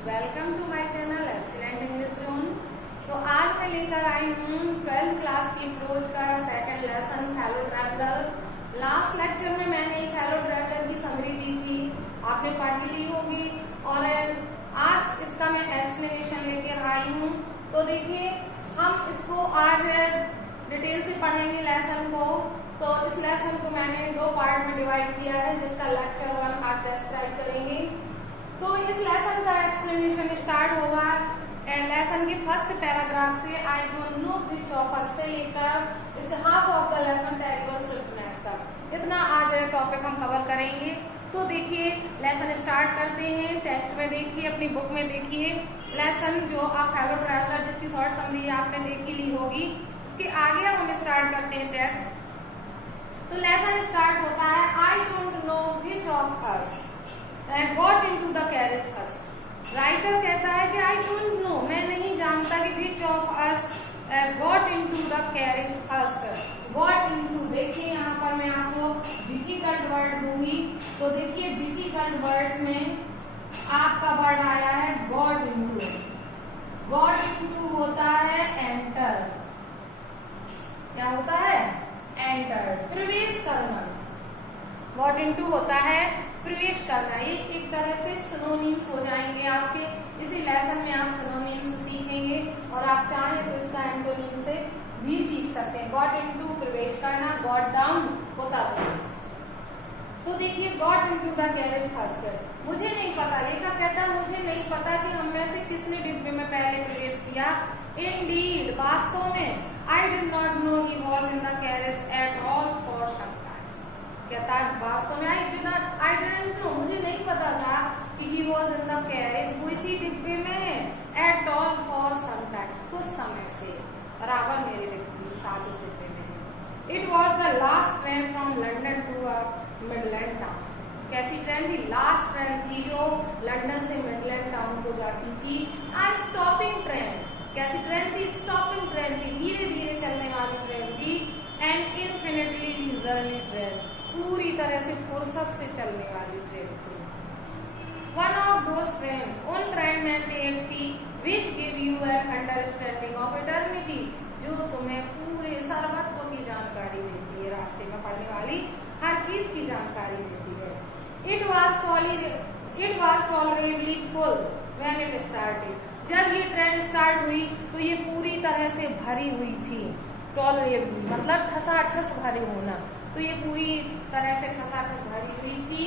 Welcome to my channel excellent English zone. तो आज मैं लेकर आई हूँ 12th क्लास की प्रोज का second lesson fellow traveller. Last lecture में मैंने फेलो ट्रैवलर की समरी दी थी, आपने पढ़ ली होगी और आज इसका मैं एक्सप्लेनेशन लेकर आई हूँ। तो देखिए हम इसको आज डिटेल से पढ़ेंगे लेसन को। तो इस लेसन को मैंने दो पार्ट में डिवाइड किया है, जिसका लेक्चर 1 आज डिस्क्राइब करेंगे। तो इस लेसन का एक्सप्लेनेशन स्टार्ट होगा एंड लेसन के फर्स्ट पैराग्राफ से I don't know which of us से लेकर इस half of the lesson terrible sweetness तक इतना आज टॉपिक हम कवर करेंगे। तो देखिए लेसन स्टार्ट करते हैं। टेक्स्ट में देखिए, अपनी बुक में देखिए लेसन जो अ फेलो ट्रैवलर जिसकी शॉर्ट समरी आपने देखी ली होगी। इसके आगे अब हम स्टार्ट करते हैं टेक्स्ट। तो लेसन स्टार्ट होता है I don't know which of us got into the carriage first। Writer कहता है कि आई डोंट नो, मैं नहीं जानता कि which of us got into the carriage first। got into, देखिए यहाँ पर मैं आपको डिफिकल्ट वर्ड दूंगी। तो देखिए डिफिकल्ट वर्ड्स में आपका वर्ड आया है got into। got into होता है एंटर। क्या होता है? एंटर, प्रवेश करना। got into होता है प्रवेश करना। ये एक तरह से सिनोनिम्स हो जाएंगे आपके। इसी लेसन में आप सिनोनिम्स सीखेंगे और आप चाहें तो इसका एंटोनिम से भी सीख सकते हैं। गॉट इनटू प्रवेश करना, गॉट डाउन उतरना। तो देखिए got into the carriage first. मुझे नहीं पता, लेखक कहता है मुझे नहीं पता कि हम में से किसने डिब्बे में पहले प्रवेश किया। इंडीड, वास्तव में I did not know he was in the carriage at all for some. कहता है वास्तव में आई डिडंट नो, मुझे नहीं पता था कि he was in the carriage, वो इसी डिब्बे में है। At all for some time, कुछ समय से बराबर मेरे साथ इस डिब्बे में है। It was the last train from London to Midland town. कैसी ट्रेन थी? लास्ट ट्रेन थी जो लंदन से मिडलैंड टाउन को जाती थी। A stopping train. कैसी ट्रेन थी? स्टॉपिंग ट्रेन थी, धीरे धीरे चलने वाली ट्रेन थी। एंड इन्फिनिटली लीजरली ट्रेन, पूरी तरह से फुर्सत से चलने वाली ट्रेन थी। वन ऑफ दोज ट्रेन, उन ट्रेन में से एक थी which give you an understanding of eternity, जो तुम्हें पूरे सर्वत्व की जानकारी देती है, रास्ते में पड़ने वाली हर चीज की जानकारी देती है। It was tolerably full when it started. जब ये ट्रेन स्टार्ट हुई तो ये पूरी तरह से भरी हुई थी। टॉलरेबली मतलब ठसाठस भरी होना, तो ये पूरी तरह से ठसाठस भरी हुई थी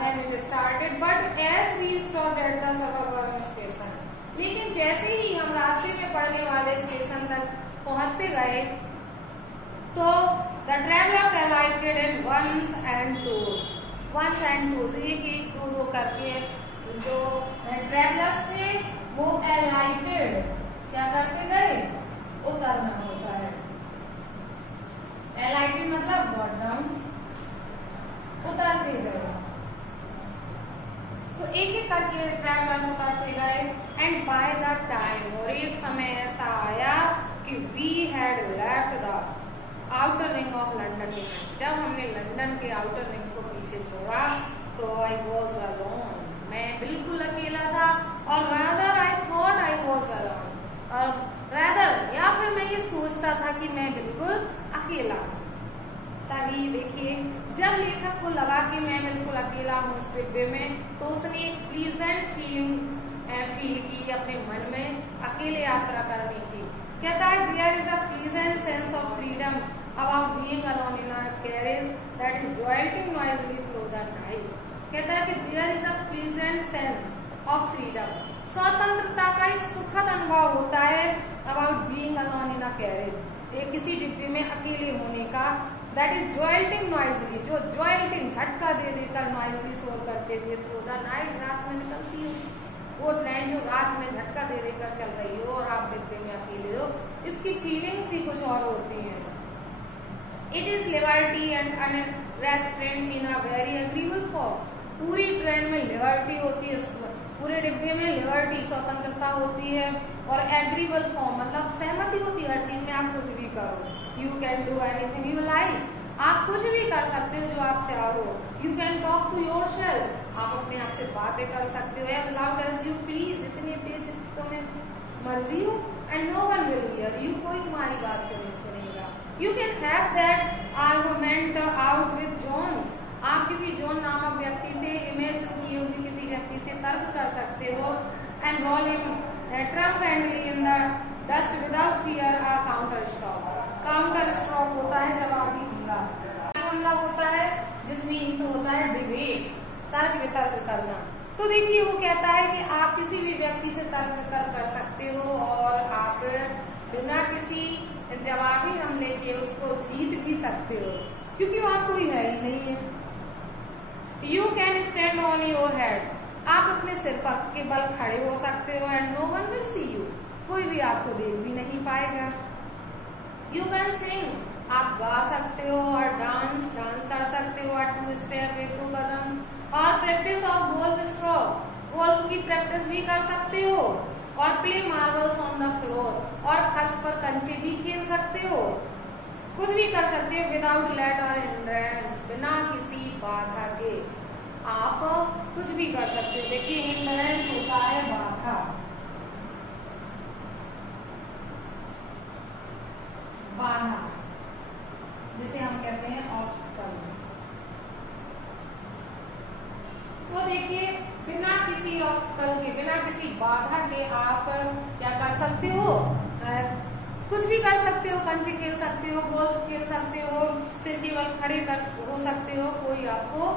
when it started, but as we stopped at the suburban station, लेकिन जैसे ही हम रास्ते में पड़ने वाले स्टेशन तक पहुंचते गए तो the travelers alighted in ones and twos। ones and twos, एक दो करके जो ट्रेवलर्स थे वो alighted क्या करते गए? उतरना होता है। alighted मतलब got down, उतरते गए। तो एक एक करके ट्रैवलर्स उतरते गए। एंड बाय द टाइम, और एक समय ऐसा आया कि we had left the outer ring of London. जब हमने लंदन के आउटर रिंग को पीछे छोड़ा तो आई वॉज अलोन, मैं बिल्कुल अकेला था। और rather I thought I was alone, और रादर या फिर मैं ये सोचता था कि मैं बिल्कुल अकेला हूँ। तभी देखिए जब लेखक को लगा कि मैं बिल्कुल अकेला हूँ उस डिब्बे में, तो उसने एक प्लीजेंट फील की अपने मन में अकेले यात्रा करने की। कहता है there is a pleasant sense of freedom about being alone in a carriage that is jolting noisily through the night. कहता है कि there is a pleasant sense of freedom, स्वतंत्रता का एक सुखद अनुभव होता है about being alone in a carriage, एक किसी डिब्बे में अकेले होने का। दैट इज जॉल्टिंग नॉइजली, जो जॉल्टिंग झटका दे देकर नॉइजली शोर करते हुए थ्रू द नाइट, रात में निकलती है वो ट्रेन जो रात में झटका दे देकर चल रही हो और आप डिब्बे में अकेले हो, इसकी फीलिंग्स ही कुछ और होती हैं। It is liberty and unrestraint in a very agreeable form. पूरी ट्रेन में लिबर्टी होती है, पूरे डिब्बे में लिबर्टी स्वतंत्रता होती है और एग्रीबल फॉर्म मतलब सहमति होती है हर चीज में। आप कुछ भी करो, you can do anything you like, आप कुछ भी कर सकते हो जो आप चाहो। You can talk to yourself, आप अपने आप से बातें कर सकते हो as loud as you please, इतनी तेज तुम्हें मर्जी हो, and no one will hear you, कोई तुम्हारी बात को नहीं सुनेगा। You can have that argument out with Jones, आप किसी जोन नामक व्यक्ति से इमेजिन किए हुए किसी व्यक्ति से तर्क कर सकते हो। And roll him triumphantly in the dust without fear or counter stroke। Counter stroke होता है जवाबी हमला, हमला होता है जिसमें होता है डिबेट, तर्क वितर्क करना। तो देखिए वो कहता है कि आप किसी भी व्यक्ति से तर्क वितर्क कर सकते हो और आप बिना किसी जवाबी हमले के उसको जीत भी सकते हो क्योंकि वहां कोई है ही नहीं है। You can stand on your head, आप अपने सिर पर के बल खड़े हो सकते हो। And no one will see you, कोई भी आपको देख भी नहीं पाएगा। यू कैन सिंग, आप गा सकते हो और डांस कर सकते हो। और टू स्टेप, एक दो कदम। और practice of golf stroke, golf की प्रैक्टिस भी कर सकते हो। और play marbles on the floor, और फर्श पर कंचे भी खेल सकते हो, कुछ भी कर सकते हो। विदाउट लेट और हिंड्रेंस, बिना किसी बाधा के आप कुछ भी कर सकते हो। देखिए हिंड्रेंस होता है बाधा, बाधा जिसे हम कहते हैं ऑब्स्टकल। तो देखिए बिना किसी ऑब्स्टकल के, बिना किसी बाधा के आप क्या कर सकते हो, कुछ भी कर सकते हो। कंचे खेल सकते हो, गोल्फ खेल सकते हो, सिर के बल खड़े हो सकते हो। कोई आपको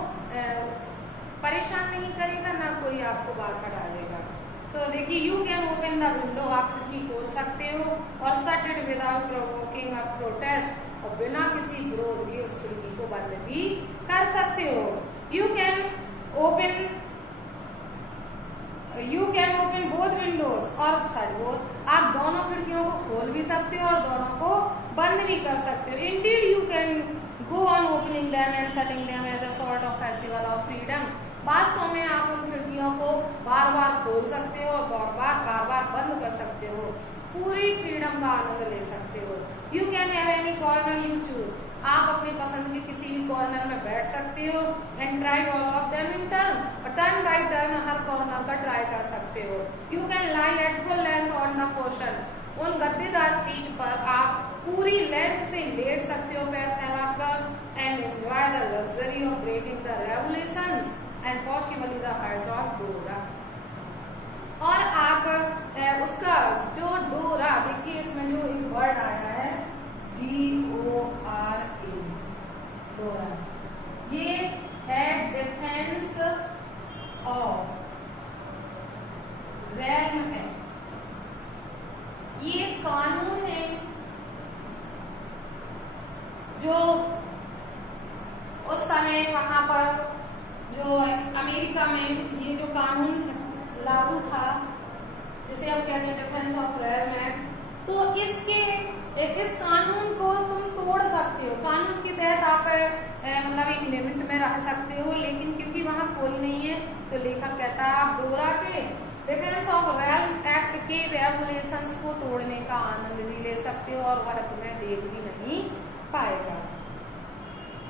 परेशान नहीं करेगा, ना कोई आपको बाधा डालेगा। तो देखिए you can open the window, आप खिड़की खोल सकते हो। और shut it without provoking a protest, और बिना किसी विरोध के उस खिड़की को बंद भी कर सकते हो। You can open both Windows और शट बोथ, आप दोनों खिड़कियों को खोल भी सकते हो और दोनों को बंद भी कर सकते हो। Indeed you can go on opening them and shutting them as a sort of festival of freedom, वास्तव में आप उन खिड़कियों को बार बार खोल सकते हो और बार बार बंद कर सकते हो, पूरी फ्रीडम का आनंद ले सकते हो। You can have any corner you choose, आप अपनी पसंद के किसी भी कॉर्नर में बैठ सकते हो। And try all of them in turn, और टर्न बाय टर्न हर कॉर्नर का ट्राई कर सकते हो। You can lie at full length on the cushion, उन गद्देदार सीट पर आप पूरी लेंथ से लेट सकते हो पैर फैलाकर। And enjoy the luxury of breaking the regulations and possibly the height of Dora, और आप उसका जो डोरा, देखिए इसमें जो एक वर्ड आया है DORA, डोरा, ये है डिफेंस ऑफ रेलम एक्ट। ये कानून है जो उस समय वहां पर जो अमेरिका में ये जो कानून लागू था जिसे हम कहते हैं डिफेंस ऑफ रेलम एक्ट, तो इस कानून को तुम तोड़ सकते हो। कानून के तहत आप मतलब एक लिमिट में रह सकते हो, लेकिन क्योंकि वहां कोई नहीं है तो लेखक कहता है आप डोरा के डिफेंस ऑफ रेलम एक्ट के रेगुलेशंस को तोड़ने का आनंद भी ले सकते हो और वह तुम्हें देख भी नहीं पाएगा।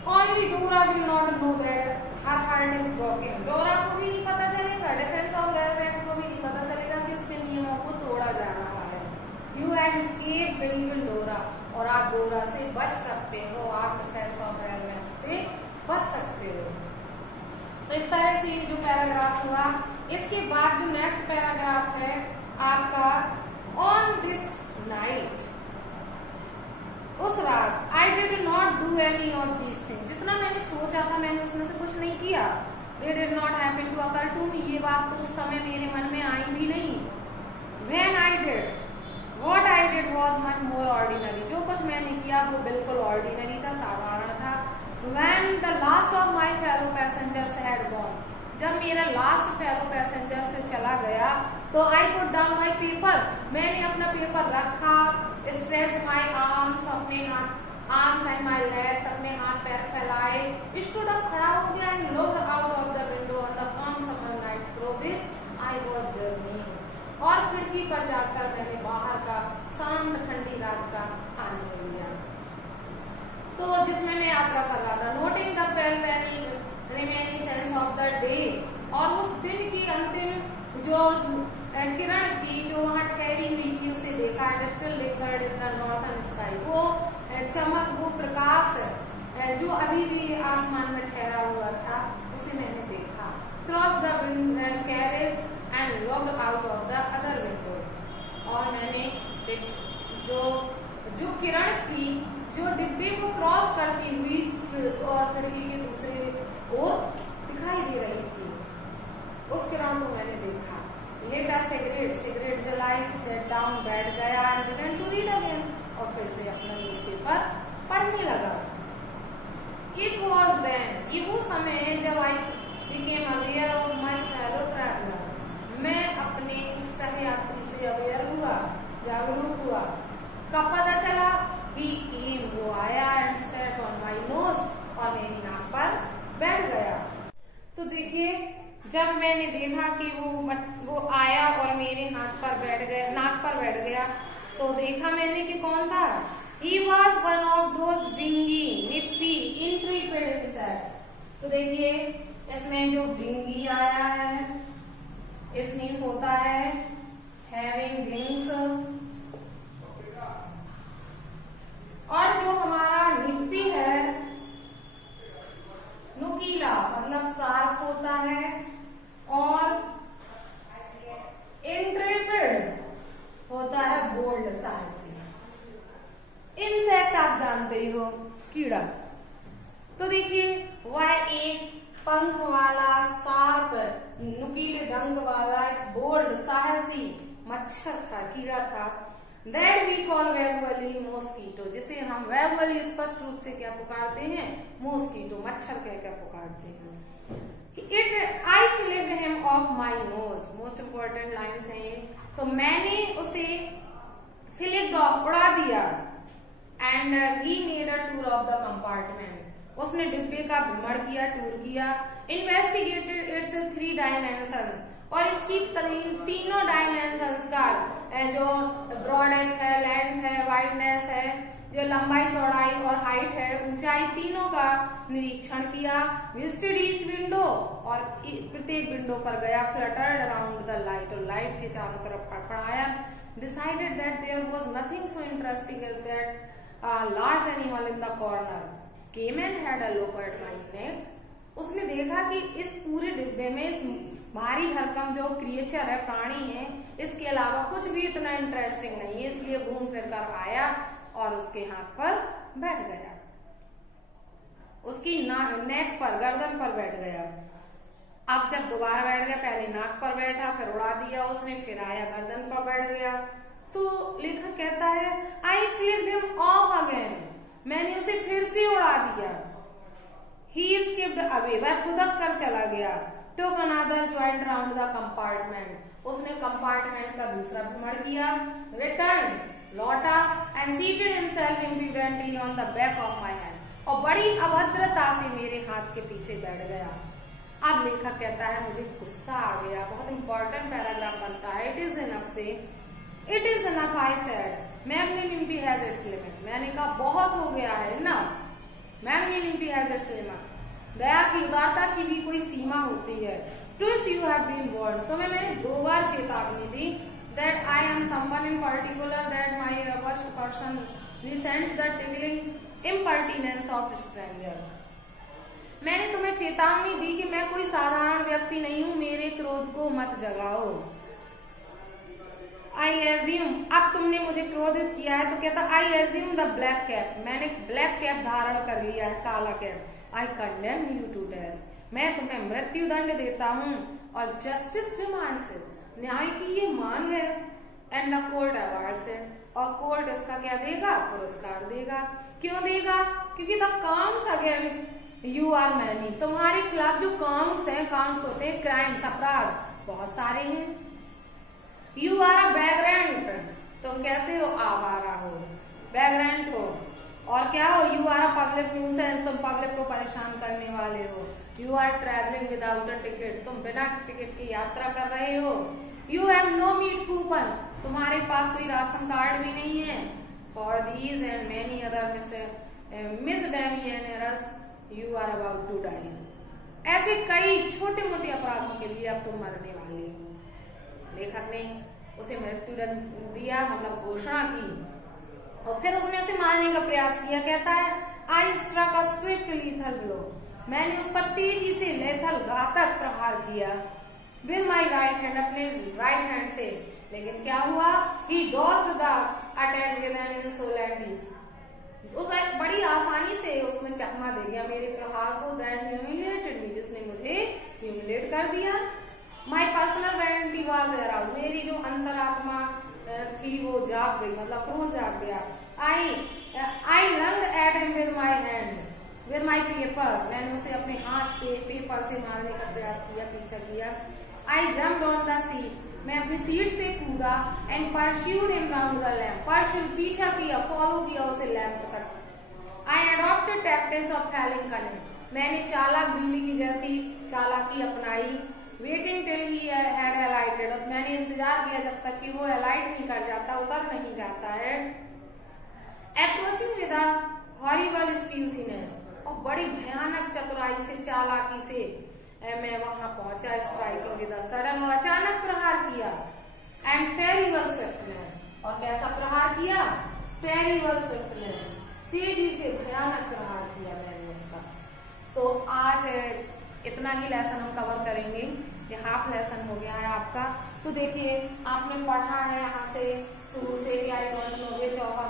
Only Dora will not know that her heart is broken. डोरा को भी नहीं पता चलेगा, डिफेंस ऑफ रेलम एक्ट को भी नहीं पता चलेगा कि उसके नियमों को तोड़ा जा रहा है। You have escaped बिल्कुल डोरा, और आप डोरा से बच सकते हो, आप डिफेंस ऑफ रेलम एक्ट से बच सकते हो। तो इस तरह से जो पैराग्राफ हुआ, इसके बाद जो नेक्स्ट पैराग्राफ है आपका, ऑन दिस नाइट, उस रात, I did not do any of these things, जितना मैंने सोचा था मैंने उसमें से कुछ नहीं किया। They did not happen to occur to me, ये बात तो उस समय मेरे मन में आई भी नहीं। When I did, what I did was much more ordinary, जो कुछ मैंने किया वो बिल्कुल ordinary था, साधारण था। When the last of my fellow passengers had gone, जब मेरा लास्ट फेलो पैसेंजर से चला गया तो I put down my paper, मैंने अपना पेपर रखा। स्ट्रेच माई आर्म्स, अपने आर्म्स एंड माई लेग्स, अपने हाथ पैर फैलाए, स्टूड अप, खड़ा हो गया, and looked out of the window on the come summer night through which I was journeying, और खिड़की पर जाकर मैंने बाहर का शांत ठंडी रात का आनंद लिया। तो जिसमें मैं यात्रा कर रहा था, noting the pale remaining sense of the day, और उस दिन की अंतिम जो किरण थी जो वहां ठहरी हुई थी उसे देखा, and still lingered in the northern sky, वो चमक, वो प्रकाश जो अभी भी आसमान में ठहरा हुआ था उसे मैंने देखा। Cross the carriage and looked out of the other window, और मैंने जो किरण थी जो डिब्बे को क्रॉस करती हुई और खिड़की के दूसरे ओर दिखाई दे रही थी, उस किरण को मैंने देखा। Lit a cigarette जलाई, sat down, बैठ गया, and began to read again, और फिर से अपना न्यूज़पेपर पढ़ने लगा। It was then, ये वो समय है जब I became aware of my fellow traveler, मैं अपने सहयात्री से अवेयर हुआ, जागरूक हुआ। कब पता चला? He came, वो आया, and sat on my nose, और मेरी नाक पर बैठ गया। तो देखिए, जब मैंने देखा कि वो आया और मेरे हाथ पर बैठ गया, नाक पर बैठ गया, तो देखा मैंने कि कौन था। He was one of those wingy, nippy, intrepid insects। तो देखिए इसमें जो विंगी आया है, इस मीन्स होता है having wings, और जो हमारा निप्पी है, नुकीला मतलब शार्प होता है, और इंट्रेपिड होता है बोल्ड, साहसी। इंसेक्ट आप जानते ही हो, कीड़ा। तो देखिए वह एक पंख वाला, शार्प, नुकीले डंक वाला, बोल्ड, साहसी मच्छर था, कीड़ा था। That we call vaguely mosquito, जिसे हम vaguely स्पष्ट रूप से क्या पुकारते हैं? मॉस्किटो, मच्छर क्या पुकारते हैं। I flicked him off my nose, most important lines हैं ये। तो मैंने उसे flicked off, उड़ा दिया, and he made a tour of the compartment, उसने डिब्बे का भ्रमण किया, टूर किया। Investigated its 3 dimensions, और इसकी तीनों डायमेंशंस का जो ब्रॉडेथ है, लेंथ है, वाइडनेस है, जो लंबाई, चौड़ाई और हाइट है, ऊंचाई, तीनों का निरीक्षण किया। विजिटेड ईच विंडो, और प्रत्येक विंडो पर गया। फ्लटर्ड अराउंड द लाइट, और लाइट के चारों तरफ फड़फड़ाया। Decided that there was nothing so interesting as that large animal in the corner came and had a look at my neck. उसने देखा कि इस पूरे डिब्बे में इस भारी भरकम जो क्रिएचर है, प्राणी है, इसके अलावा कुछ भी इतना इंटरेस्टिंग नहीं है, इसलिए घूम फिर कर आया और उसके हाथ पर बैठ गया, उसकी नेक पर, गर्दन पर बैठ गया। अब जब दोबारा बैठ गया, पहले नाक पर बैठा, फिर उड़ा दिया उसने, फिर आया गर्दन पर बैठ गया। तो लेखक कहता है आई फ्लिक्ड हिम ऑफ अगेन, मैंने उसे फिर से उड़ा दिया। He skipped away, वह फुदक कर चला गया। Took another joint round the compartment, उसने कंपार्टमेंट का दूसरा भ्रमण किया। Returned, लौटा, and seated himself impudently on the back of my hand, और बड़ी अभद्रता से मेरे हाथ के पीछे बैठ गया। अब लेखक कहता है मुझे गुस्सा आ गया, बहुत इंपॉर्टेंट पैराग्राफ बनता है। It is enough से, it is enough I said, magnanimity has its limit, मैंने कहा बहुत हो गया है, enough, magnanimity has its limit, दया की, उदारता की भी कोई सीमा होती है। Twice you have been warned, तो मैंने 2 बार चेतावनी दी। That I am someone in particular, that my worst person resents the tickling impertinence of stranger, मैंने तुम्हें चेतावनी दी कि मैं कोई साधारण व्यक्ति नहीं हूं, मेरे क्रोध को मत जगाओ। I assume, अब तुमने मुझे क्रोधित किया है, तो कहता I assume the black cap, मैंने ब्लैक कैप धारण कर लिया है, काला cap. I condemn you to death, मैं तुम्हें मृत्यु दंड देता हूँ। और justice demands it, न्याय की ये मांग है। And the court awards it, और कोर्ट इसका क्या देगा? पुरस्कार देगा। क्यों देगा? क्योंकि the counts against you are many, तुम्हारे खिलाफ जो काउंट्स हैं, काउंट्स होते हैं क्राइम्स, अपराध बहुत सारे हैं। You are a vagrant, तुम कैसे हो, आवारा हो, वैग्रेंट हो, और क्या हो, you are a public nuisance, तुम पब्लिक को परेशान करने वाले हो। You are travelling without a ticket, तुम बिना टिकट की यात्रा कर रहे हो। You have no meat coupon, तुम्हारे पास कोई राशन कार्ड भी नहीं है। For these and many other misdemeanours you are about to die, ऐसे कई छोटे मोटे अपराधों के लिए अब तुम मरने वाले हो। लेखक ने उसे मृत्युदंड दिया, मतलब घोषणा की, और फिर उसने उसे मारने का प्रयास किया। कहता है I struck a swift lethal blow, मैंने उस पर तेजी से लेथल घातक प्रहार किया। विद माई राइट हैंड, अपने राइट हैंड से। लेकिन क्या हुआ, he dodged the attack with an insolent ease, बड़ी आसानी से उसने चकमा दे दिया मेरे प्रहार को। दैट ह्यूमिलिएटेड मी, जिसने मुझे ह्यूमिलिएट कर दिया। My personal vanity was aroused, मेरी जो अंतरात्मा थी वो जाग गई, मतलब क्रोध जाग गया। I lunged at him with my hand with my paper, मैंने उसे अपने हाथ से पेपर से मारने का प्रयास किया, पीछा किया। I jumped on the seat, मैं अपनी सीट से कूदा। And pursued him round the lamp, pursued पीछा किया, फॉलो किया उसे लैम्प तक। I adopted tactics of feline cunning, मैंने चालाक बिल्ली की जैसी चालाकी अपनाई। Waiting till he had alighted, और मैंने इंतजार किया जब तक कि वो अलाइट नहीं कर जाता, उतर नहीं जाता है। अप्रोचिंग विद अ हॉरिबल स्टील्थीनेस, और बड़ी भयानक चतुराई से, चालाकी से मैं वहां पहुंचा। स्ट्राइकिंग विद अ सडन, और अचानक प्रहार किया। एंड टेरिबल स्विफ्टनेस, और कैसा प्रहार किया, टेरिबल स्विफ्टनेस, तेजी से भयानक प्रहार किया मैंने उसका। तो आज इतना ही लेसन हम कवर करेंगे, ये हाफ लेसन हो गया है आपका। तो देखिए आपने पढ़ा है यहाँ से शुरू से क्या चौका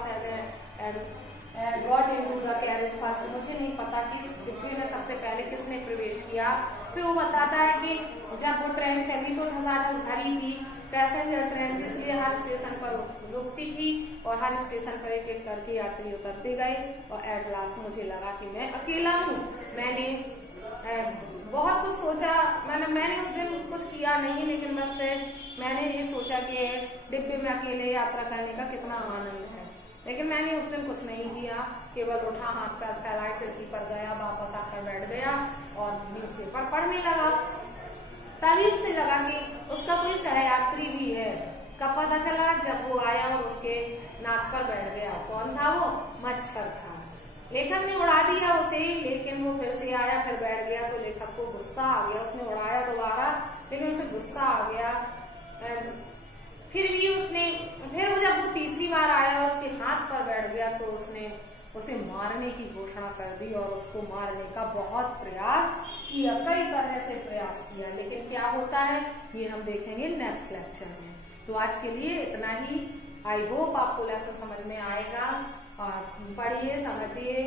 got into the carriage first, मुझे नहीं पता कि इस डिब्बे में सबसे पहले किसने प्रवेश किया। फिर वो बताता है कि जब वो ट्रेन चली तो ठसाठस भरी थी, पैसेंजर ट्रेन थी, इसलिए हर स्टेशन पर रुकती थी और हर स्टेशन पर एक एक करके यात्री उतरते गए। और एट लास्ट मुझे लगा कि मैं अकेला हूँ। मैंने बहुत कुछ सोचा, मैंने उस दिन कुछ किया नहीं, लेकिन बस मैंने ये सोचा कि डिब्बे में अकेले यात्रा करने का कितना आनंद है। लेकिन मैंने उस दिन कुछ नहीं किया, केवल उठा, हाथ पैर फैलाए, खिड़की पर गया, वापस आकर बैठ गया और न्यूज़पेपर पढ़ने लगा। तभी उसे लगा कि उसका कोई सहयात्री भी है। कब पता चला, जब वो आया और उसके नाक पर बैठ गया। कौन था वो, मच्छर था। लेखक ने उड़ा दिया उसे, लेकिन वो फिर से आया, फिर बैठ गया। तो लेखक को गुस्सा आ गया, उसने उड़ाया दोबारा, लेकिन उसे गुस्सा आ गया। फिर वो जब वो तीसरी बार आया और उसके हाथ पर बैठ गया तो उसने उसे मारने की घोषणा कर दी और उसको मारने का बहुत प्रयास किया, कई तरह से प्रयास किया। लेकिन क्या होता है ये हम देखेंगे नेक्स्ट लेक्चर में। तो आज के लिए इतना ही। आई होप आपको लेसन समझ में आएगा, और पढ़िए, समझिए।